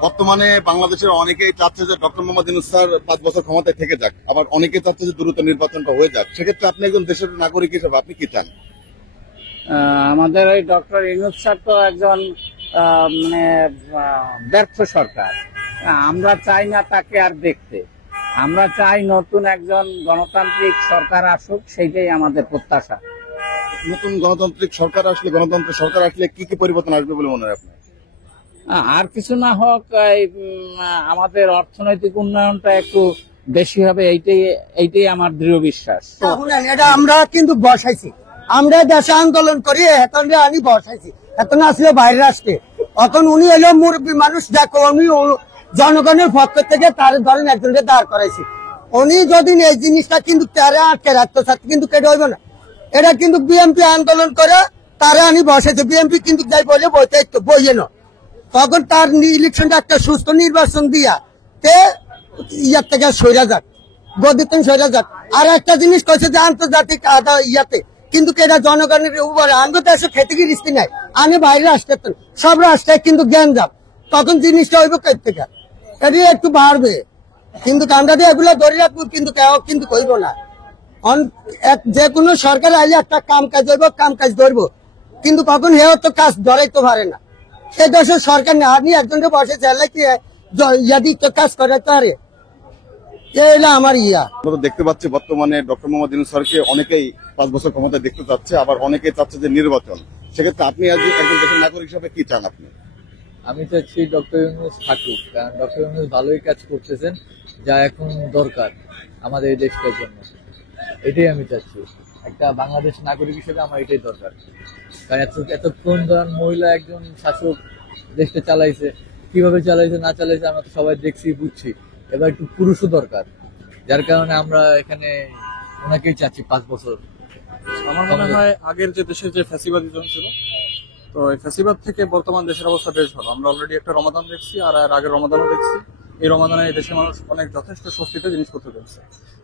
বর্তমানে বাংলাদেশের অনেকেই চাচ্ছে যে ডক্টর মোহাম্মদ ইউনূস স্যার 5 বছর ক্ষমতায় থেকে যাক, আবার অনেকে চাচ্ছে যে দ্রুত নির্বাচনটা হয়ে যাক। সেক্ষেত্রে আপনি একজন দেশের নাগরিক হিসেবে আপনি কি চান? আমাদের এই ডক্টর ইউনূস স্যার তো একজন মানে ব্যর্থ সরকার। আমরা চাই না তাকে আর দেখতে। আমরা চাই নতুন একজন গণতান্ত্রিক সরকার আসুক, সেইটাই আমাদের প্রত্যাশা। নতুন গণতান্ত্রিক সরকার আসলে কি কি পরিবর্তন আসবে বলে মনে হয় আপনার? আর কিছু না হোক, আমাদের অর্থনৈতিক উন্নয়নটা একটু বেশি হবে, এইটাই আমার দৃঢ় বিশ্বাস। এটা আমরা কিন্তু বসাইছি, আমরা দেশে আন্দোলন করি, এখন আমি বসাইছি, এখন আসলে বাইরে আসতে। এখন উনি এলো মুরব্বী মানুষ, দেখো উনি জনগণের পক্ষ থেকে তার ধরেন একজনকে দাঁড় করাইছি। উনি যদি এই জিনিসটা কিন্তু তারা আটকে রাখতে চাচ্ছে, কিন্তু কেটে হইব না। এটা কিন্তু বিএনপি আন্দোলন করে তারা আমি বসাইছে, বিএনপি কিন্তু যাই বলে বইয়ে না। তখন তার ইলেকশনটা একটা সুস্থ নির্বাচন দিয়া ইয়ার থেকে সইরা যাক, গদিতে সইরা যাক। আর একটা জিনিস কইছে যে আন্তর্জাতিক ইয়াতে, কিন্তু এটা জনগণের উপরে। আমি তো এসে খেতে কি রিস্কি নাই, আমি বাইরে আসতে সব রাস্তায় কিন্তু জ্ঞান যাব, তখন জিনিসটা হইব কেট থেকে এটা একটু বাড়বে। কিন্তু আমরা এগুলো ধরে রাখবো, কিন্তু কেউ কিন্তু কইব না। যে কোনো সরকার আইলে একটা কাম কাজ হইব, কাম কাজ ধরবো, কিন্তু কখন হেও তো কাজ ধরাইতে পারে না। সে দেশের সরকার না, আপনি একজনকে বসে চাইলে কি ইয়াদি তো কাজ করাইতে পারে? আমার আমরা দেখতে পাচ্ছি বর্তমানে ডক্টর মোহাম্মদ ইউনূস স্যারকে অনেকেই 5 বছর ক্ষমতায় দেখতে চাচ্ছে, আবার অনেকেই চাচ্ছে যে নির্বাচন। সেক্ষেত্রে আপনি একজন দেশের নাগরিক হিসেবে কি চান আপনি? আমি চাচ্ছি ডক্টর ইউনূস থাকুক, কারণ ডক্টর ইউনূস ভালোই কাজ করতেছেন, যা এখন দরকার আমাদের এই দেশটার জন্য। এটাই আমি চাচ্ছি, একটা বাংলাদেশ নাগরিক হিসেবে আমার এটাই দরকার। কারণ এতক্ষণ ধরেন মহিলা একজন শাসক দেশটা চালাইছে, কিভাবে চালাইছে না চালাইছে আমরা তো সবাই দেখছি বুঝছি। এবার একটু পুরুষও দরকার, যার কারণে আমরা এখানে ওনাকেই চাচ্ছি 5 বছর। আমার মনে হয় আগের যে দেশের যে ফ্যাসিবাদিজম ছিল, তো এই ফ্যাসিবাদ থেকে বর্তমান দেশের অবস্থা বেশ ভালো। আমরা অলরেডি একটা রমাদান দেখছি, আর আগের রমাদানও দেখছি। এই রমাদানে এই দেশের মানুষ অনেক যথেষ্ট স্বস্তিতে জিনিসপত্র দেখছে।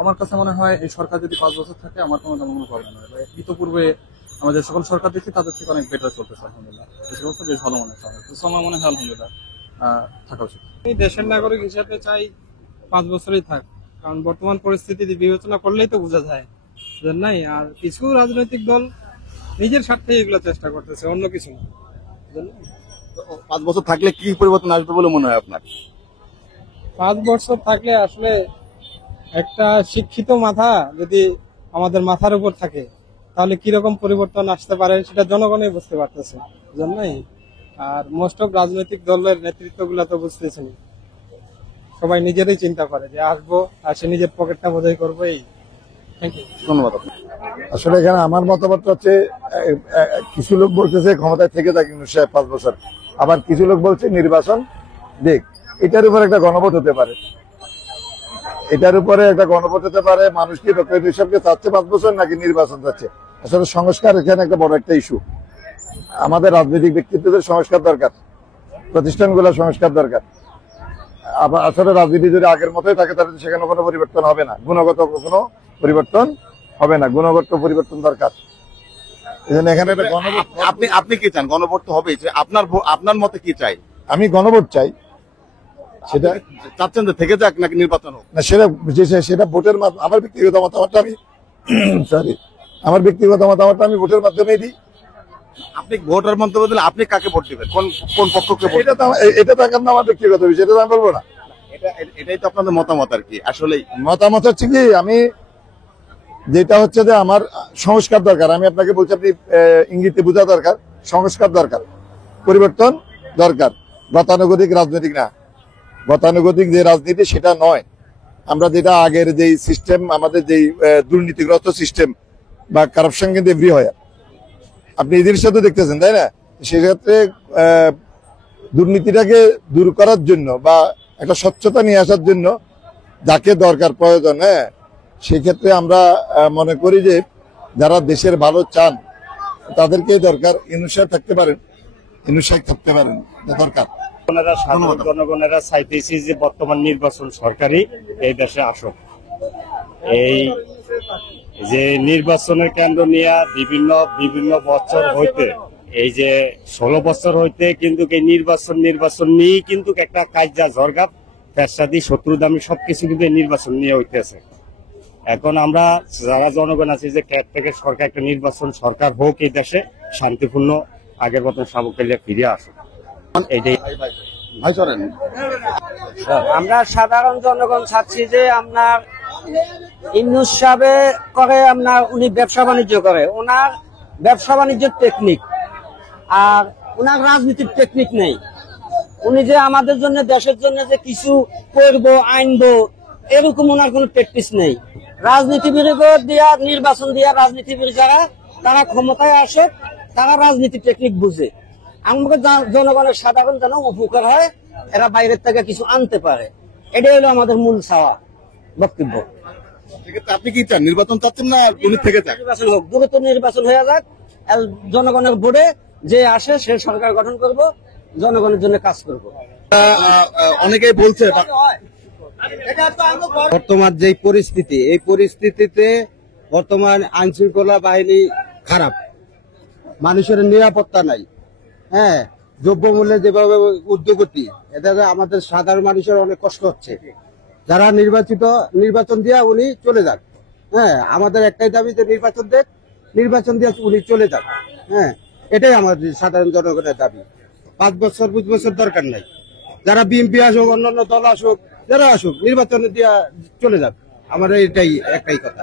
আমার কাছে মনে হয় এই সরকার যদি 5 বছর থাকে, আমার কোনো তেমন কোনো প্রবলেম নেই। ইতিপূর্বে আমাদের সকল সরকার দেখছি তাদের থেকে অনেক বেটার চলতেছে, আলহামদুলিল্লাহ। দেশের অবস্থা বেশ ভালো মনে হয়। তো আমার মনে হয় আলহামদুলিল্লাহ থাকা উচিত। আমি দেশের নাগরিক হিসেবে চাই 5 বছরই থাক, কারণ বর্তমান পরিস্থিতি বিবেচনা করলেই তো বোঝা যায় নাই। আর কিছু রাজনৈতিক দল নিজের স্বার্থে এগুলো চেষ্টা করতেছে, অন্য কিছু না। 5 বছর থাকলে কি পরিবর্তন আসবে বলে মনে হয় আপনার? 5 বছর থাকলে আসলে একটা শিক্ষিত মাথা যদি আমাদের মাথার উপর থাকে, তাহলে কিরকম পরিবর্তন আসতে পারে সেটা জনগণই বুঝতে পারতেছে, বুঝলেন। আর মোস্ট অফ রাজনৈতিক দলের নেতৃত্ব গুলা তো বুঝতেছেন, সবাই নিজেরই চিন্তা করে যে আসবো আর সে নিজের পকেটটা বোঝাই করবো। এই ধন্যবাদ। আসলে এখানে আমার মতামত হচ্ছে, কিছু লোক বলতেছে ক্ষমতায় থেকে থাকে 5 বছর, আবার কিছু লোক বলছে নির্বাচন দেখ। এটার উপর একটা গণভোট হতে পারে, মানুষ কি ডক্টর ইউনূস স্যারকে চাচ্ছে 5 বছর নাকি নির্বাচন চাচ্ছে? আসলে সংস্কার এখানে একটা বড় একটা ইস্যু। আমাদের রাজনৈতিক ব্যক্তিত্বদের সংস্কার দরকার, প্রতিষ্ঠানগুলোর সংস্কার দরকার। আবার আসলে রাজনীতি যদি আগের মতোই থাকে, তাহলে সেখানে কোনো পরিবর্তন হবে না, গুণগত কোনো পরিবর্তন হবে না, গুণগত পরিবর্তন দরকার। এখানে আপনি কি চান? গণভোট তো হবেই, আপনার মতে কি চাই? আমি গণভোট চাই। সেটা চাচ্ছেন যে থেকে যাক নাকি নির্বাচন হোক? না, সেটা ভোটের মাধ্যমে। আমার ব্যক্তিগত মতামতটা আমি ভোটের মাধ্যমেই দিই। আপনি ভোটার মন্তব্য দিলে আপনি কাকে ভোট দিবেন, কোন পক্ষকে? এটা তো আমার ব্যক্তিগত বিষয়, এটা আমি বলবো না। এটাই তো আপনাদের মতামত আর কি। আসলে মতামত হচ্ছে কি, আমি যেটা হচ্ছে যে আমার সংস্কার দরকার। আমি আপনাকে বলছি, আপনি ইঙ্গিতে বোঝা দরকার, সংস্কার দরকার, পরিবর্তন দরকার। গতানুগতিক রাজনৈতিক না, গতানুগতিক যে রাজনীতি সেটা নয়। আমরা যেটা আগের যে সিস্টেম, আমাদের যে দুর্নীতিগ্রস্ত সিস্টেম বা কারাপশন কিন্তু এভরি হয়, আপনি এই জিনিসটা তো দেখতেছেন, তাই না? সেক্ষেত্রে দুর্নীতিটাকে দূর করার জন্য বা একটা স্বচ্ছতা নিয়ে আসার জন্য যাকে দরকার প্রয়োজন, হ্যাঁ, সেক্ষেত্রে আমরা মনে করি যে যারা দেশের ভালো চান তাদেরকে দরকার। ইউনূস সাহেব থাকতে পারেন, দরকার। জনগণেরা চাইতেছি যে বর্তমান নির্বাচন সরকারি এই দেশে আসুক। এই যে নির্বাচনের কেন্দ্র নিয়ে বিভিন্ন বছর হইতে এই যে 16 বছর হইতে কিন্তু এই নির্বাচন নিয়ে কিন্তু একটা কাজা ঝরগা ফ্যাসাদি শত্রুদামি সবকিছু কিন্তু এই নির্বাচন নিয়ে হইতেছে। এখন আমরা যারা জনগণ আছি যে থেকে সরকার একটা নির্বাচন সরকার হোক, এই দেশে শান্তিপূর্ণ আগের মতন সামগ্রী ফিরে আসুক, এইটাই। ভাই চলেন। আমরা সাধারণ জনগণ চাচ্ছি যে আপনার ইউনূস সাহেব করে আপনার উনি ব্যবসা বাণিজ্য করে, ওনার ব্যবসা বাণিজ্যের টেকনিক আর ওনার রাজনীতির টেকনিক নেই। উনি যে আমাদের জন্য দেশের জন্য যে কিছু করবো আইনবো এরকম ওনার কোনো প্র্যাকটিস নেই। রাজনীতিবিদ দিয়া নির্বাচন দিয়া রাজনীতিবিদ যারা তারা ক্ষমতায় আসে তারা রাজনীতি টেকনিক বুঝে। আমাকে জনগণের সাধারণ যেন উপকার হয়, এরা বাইরের থেকে কিছু আনতে পারে, এটাই হলো আমাদের মূল চাওয়া বক্তব্য। সেক্ষেত্রে আপনি কি চান, নির্বাচন চাচ্ছেন না উনি থেকে চান? নির্বাচন হোক, দ্রুত নির্বাচন হয়ে যাক, জনগণের ভোটে যে আসে সে সরকার গঠন করব, জনগণের জন্য কাজ করব। অনেকেই বলছে বর্তমান যে পরিস্থিতি, এই পরিস্থিতিতে বর্তমান আইন শৃঙ্খলা বাহিনী খারাপ, মানুষের নিরাপত্তা নাই। হ্যাঁ, দ্রব্যমূল্যে যেভাবে ঊর্ধ্বগতি, এতে আমাদের সাধারণ মানুষের অনেক কষ্ট হচ্ছে। যারা নির্বাচন দিয়ে উনি চলে যাক। হ্যাঁ, আমাদের একটাই দাবি যে নির্বাচন দিয়ে উনি চলে যাক। হ্যাঁ, এটাই আমাদের সাধারণ জনগণের দাবি। 5 বছর 20 বছর দরকার নাই, যারা বিএনপি আসুক, অন্যান্য দল আসুক, যারা আসুক, নির্বাচন দিয়ে চলে যাক। আমার এটাই একটাই কথা।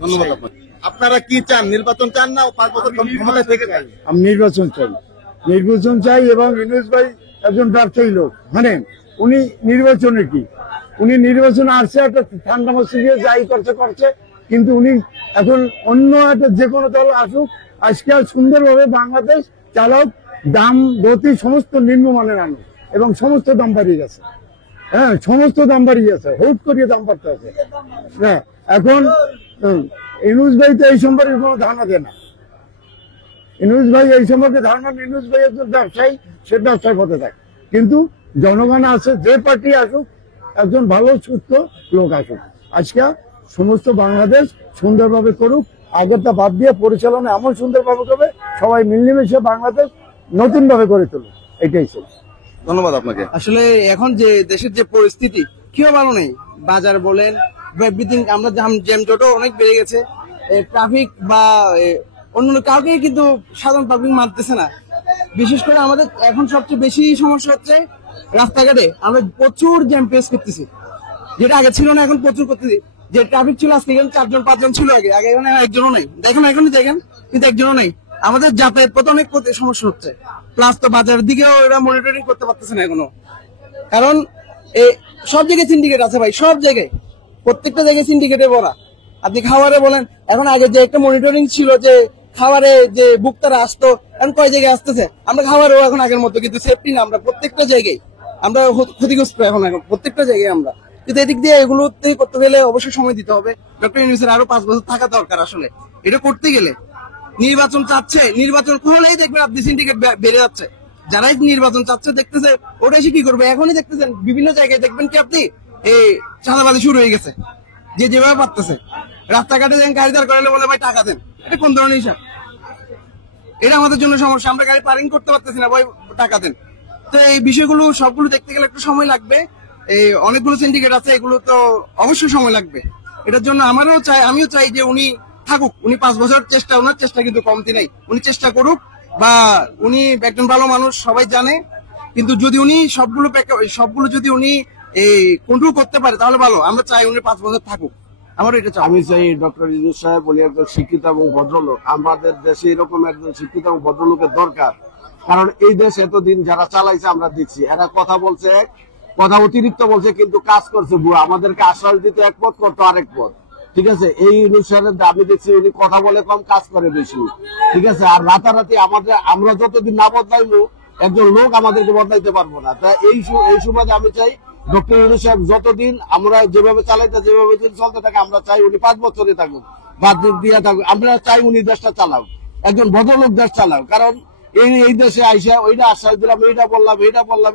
ধন্যবাদ আপনাকে। আপনারা কি চান, নির্বাচন চান না 5 বছর ক্ষমতায় থেকে চান? আমি নির্বাচন চাই এবং ইউনূস ভাই একজন ব্যবসায়ী লোক, মানে উনি নির্বাচনে কি, উনি নির্বাচন আসছে একটা ঠান্ডা মস্তিষ্কে যাই করছে, কিন্তু উনি এখন অন্য একটা যে কোনো দল আসুক, আজকে সুন্দরভাবে বাংলাদেশ চালক, দাম গতি সমস্ত নিম্নমানের আনুক, এবং সমস্ত দাম বাড়িয়ে গেছে। হ্যাঁ, সমস্ত দাম বাড়িয়ে গেছে, হুট করিয়ে দাম বাড়তে আছে। হ্যাঁ, এখন ইউনূস ভাই তো এই সম্পর্কে কোনো ধারণা দেয় না। ইউনূস ভাই এই সম্পর্কে ধারণা, ইউনূস ভাই একজন ব্যবসায়ী, সে ব্যবসায় পথে থাকে, কিন্তু জনগণ আছে, যে পার্টি আসুক একজন ভালো সুস্থ লোক আসুক। আজকে সমস্ত বাংলাদেশ সুন্দরভাবে করুক, আগেরটা বাদ দিয়ে পরিচালনা এমন সুন্দরভাবে করবে, সবাই মিলেমিশে বাংলাদেশ নতুন ভাবে গড়ে তুলুক, এটাই ছিল। ধন্যবাদ আপনাকে। আসলে এখন যে দেশের যে পরিস্থিতি, কেউ ভালো নেই। বাজার বলেন, এভরিথিং, আমরা জ্যামজটও অনেক বেড়ে গেছে। ট্রাফিক বা অন্য কাউকে কিন্তু সাধারণ পাবলিক মানতেছে না। বিশেষ করে আমাদের এখন সবচেয়ে বেশি সমস্যা হচ্ছে রাস্তাঘাটে, আমরা প্রচুর জ্যাম ফেস করতেছি, যেটা আগে ছিল না, এখন প্রচুর করতেছি। যে ট্রাফিক ছিল আজকে এখানে 4 জন 5 জন ছিল, আগে এখানে একজনও নেই। এখনই দেখেন, কিন্তু একজনও নেই। আমাদের যাতায়াত পথে অনেক সমস্যা হচ্ছে। প্লাস তো বাজারের দিকেও এরা মনিটরিং করতে পারতেছে না এখনো, কারণ সব জায়গায় সিন্ডিকেট আছে ভাই, সব জায়গায়, প্রত্যেকটা জায়গায় সিন্ডিকেটে ভরা। আপনি খাবারে বলেন, এখন আগে যে একটা মনিটরিং ছিল যে খাবারে যে বুকতারা আসতো, এখন কয় জায়গায় আসতেছে। আমরা খাবারেও এখন আগের মতো কিন্তু সেফটি না, আমরা প্রত্যেকটা জায়গায় আমরা ক্ষতিগ্রস্ত এখন প্রত্যেকটা জায়গায় আমরা। কিন্তু এদিক দিয়ে এগুলোতে করতে গেলে অবশ্যই সময় দিতে হবে। ডক্টর ইউনূসের আরো 5 বছর থাকা দরকার। আসলে এটা করতে গেলে নির্বাচন চাচ্ছে, নির্বাচন হলেই দেখবেন আপনি সিন্ডিকেট বেড়ে যাচ্ছে। যারাই নির্বাচন চাচ্ছে দেখতেছে, ওটা এসে কি করবে, এখনই দেখতেছেন বিভিন্ন জায়গায় দেখবেন কি আপনি এই চাঁদাবাজি শুরু হয়ে গেছে, যে যেভাবে পারতেছে। রাস্তাঘাটে যেন গাড়ি দাঁড় করালে বলে ভাই টাকা দেন, এটা কোন ধরনের হিসাব? এটা আমাদের জন্য সমস্যা, আমরা গাড়ি পার্কিং করতে পারতেছি না, ভাই টাকা দেন। তো এই বিষয়গুলো সবগুলো দেখতে গেলে একটু সময় লাগবে। এই অনেকগুলো সিন্ডিকেট আছে, এগুলো তো অবশ্যই সময় লাগবে। এটার জন্য আমিও চাই যে উনি থাকুক, উনি 5 বছর চেষ্টা, ওনার চেষ্টা কিন্তু কমতি নেই, উনি চেষ্টা করুক। বা উনি একজন ভালো মানুষ, সবাই জানে, কিন্তু যদি উনি সবগুলো যদি উনি এই কন্ট্রোল করতে পারে তাহলে ভালো। আমরা চাই উনি 5 বছর থাকুক, আমার এটা চাই। আমি চাই ডক্টর ইউনূস সাহেব উনি একজন শিক্ষিত এবং ভদ্রলোক। আমাদের দেশে এরকম একজন শিক্ষিত এবং ভদ্রলোকের দরকার, কারণ এই দেশ এতদিন যারা চালাইছে আমরা দেখছি, এরা কথা বলছে, কথা অতিরিক্ত বলছে, কিন্তু কাজ করছে বুয়া। আমাদেরকে আশ্বাস দিতে এক পথ, করতো আরেক পথ। ঠিক আছে, এই ইউনূস সাহেবের দাবি দেখছি উনি কথা বলে কম, কাজ করে বেশি। ঠিক আছে, আর রাতারাতি আমরা যতদিন না বদলাইবো একজন লোক আমাদেরকে বদলাইতে পারবো না। তাই এই সুবাদে আমি চাই ডক্টর ইউনূস সাহেব যতদিন আমরা যেভাবে চালাইতে, যেভাবে চলতে থাকে, আমরা চাই উনি 5 বছরে থাকুক, বাদ দিয়ে থাকুক। আমরা চাই উনি দেশটা চালাও, একজন ভদ্রলোক দেশ চালাও। কারণ এই দেশে আইসা ওইটা আশ্বাস দিলাম, এইটা বললাম,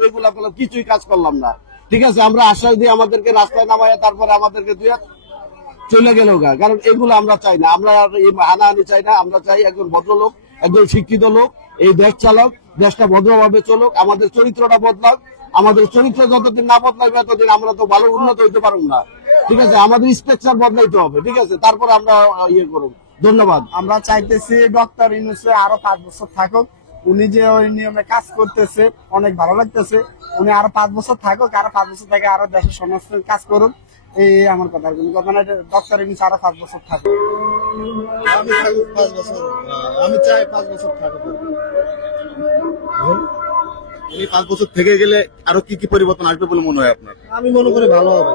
এইগুলা বললাম, কিছুই কাজ করলাম না। ঠিক আছে, আমরা আশ্বাস দিয়ে আমাদেরকে রাস্তায় নামাইয়া তারপরে আমাদেরকে দুই চলে গেল। কারণ এগুলো আমরা চাই না, আমরা হানাহানি চাই না। আমরা চাই একজন ভদ্রলোক, একজন শিক্ষিত লোক, এই দেশ চালক, দেশটা ভদ্রভাবে চলুক, আমাদের চরিত্রটা বদলাক। আমাদের চরিত্র যতদিন না বদলাবে ততদিন আমরা তো ভালো উন্নত হইতে পারবো না। ঠিক আছে, আমাদের স্ট্রাকচার বদলাইতে হবে। ঠিক আছে, তারপর আমরা ইয়ে করব। ধন্যবাদ। আমরা চাইতেছি ডক্টর ইউনূসে আরো 5 বছর থাকুক। উনি যে ওই নিয়মে কাজ করতেছে অনেক ভালো লাগতেছে। উনি আরো 5 বছর থাকুক, আরো 5 বছর থেকে আরো দেশের সমস্ত কাজ করুক। এই আমার কথা। কোনো কথা না, ডক্টর ইউনূস আরো 5 বছর থাকুক। আমি থাকুক 5 বছর, আমি চাই 5 বছর থাকুক। উনি 5 বছর থেকে গেলে আরো কি কি পরিবর্তন আসবে বলে মনে হয় আপনার? আমি মনে করি ভালো হবে।